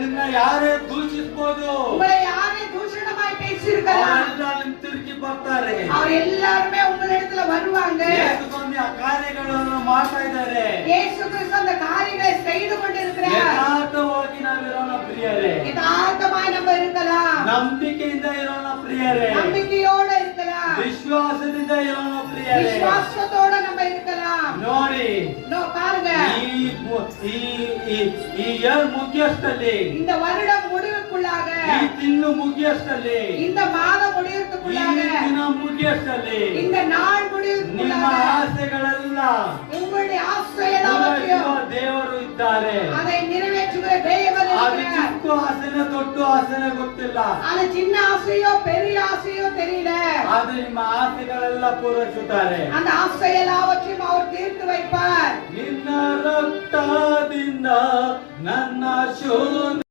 ನಿನ್ನ ಯಾರೇ ದೂಷಿಸಬಹುದು, உங்களை யாரே தூஷணமாய் பேசியிருக்கலாம், ಅವರೆಲ್ಲರೂ ತಿರುಗಿ ಬರ್ತಾರೆ. அவர் எல்லாருமே உங்களிடத்துல வருவாங்க. ಯೇಸು ಸ್ವಾಮಿ ಆ ಕಾರ್ಯಗಳನ್ನು ಮಾಡ್ತಾ ಇದ್ದಾರೆ. இயேசு கிறிஸ்து அந்த காரியங்களை செய்து கொண்டிருக்கிறார். ಯಥಾರ್ಥವಾಗಿ ನಾವಿರೋಣ ಪ್ರಿಯರೇ, யதார்த்தமாய் நம்ம இருக்கலாம், ನಂಬಿಕೆಯಿಂದ ಇರೋಣ ಪ್ರಿಯರೇ, நம்பிக்கையோட இருக்கலாம், ವಿಶ್ವಾಸದಿಂದ ಇರೋಣ ಪ್ರಿಯರೇ. விசுவாசத்தோட நம்ம இருக்கலாம். ನೋಡಿ, பாருங்க, ಈ ಇಯರ್ ಮುಗಿಯಷ್ಟಲ್ಲಿ, இந்த வருடம் முடிவுக்குள்ளாக, ಈ ತಿಂಗಳು ಮುಗಿಯಷ್ಟಲ್ಲಿ, இந்த மாதம் ಈ முடிவுக்குள்ளாக, ದಿನ ಮುಗಿಯಷ್ಟಲ್ಲಿ இந்த நாள் ನಿಮ್ಮ முடிவுக்குள்ளாக ಆಸೆಗಳೆಲ್ಲ உங்களுடைய ஆசை எல்லாவற்றையும் ದೇವರು ಇದ್ದಾರೆ. அதை நிறைவேற்றுகிற தேவன் ಅದು இருக்கிறார். ಚಿಕ್ಕ ಆಸೆನ ದೊಡ್ಡ ಆಸೆನ ಗೊತ್ತಿಲ್ಲ, அது சின்ன ஆசையோ பெரிய ஆசையோ தெரியல, ಅದು ನಿಮ್ಮ ಆಸೆಗಳೆಲ್ಲ ಪೂರೈಸುತ್ತಾರೆ. அந்த ஆசை எல்லாவற்றையும் அவர் தீர்த்து வைப்பார். ನಿನ್ನ ರಕ್ತದಿಂದ ನನ್ನ ಶೋಧ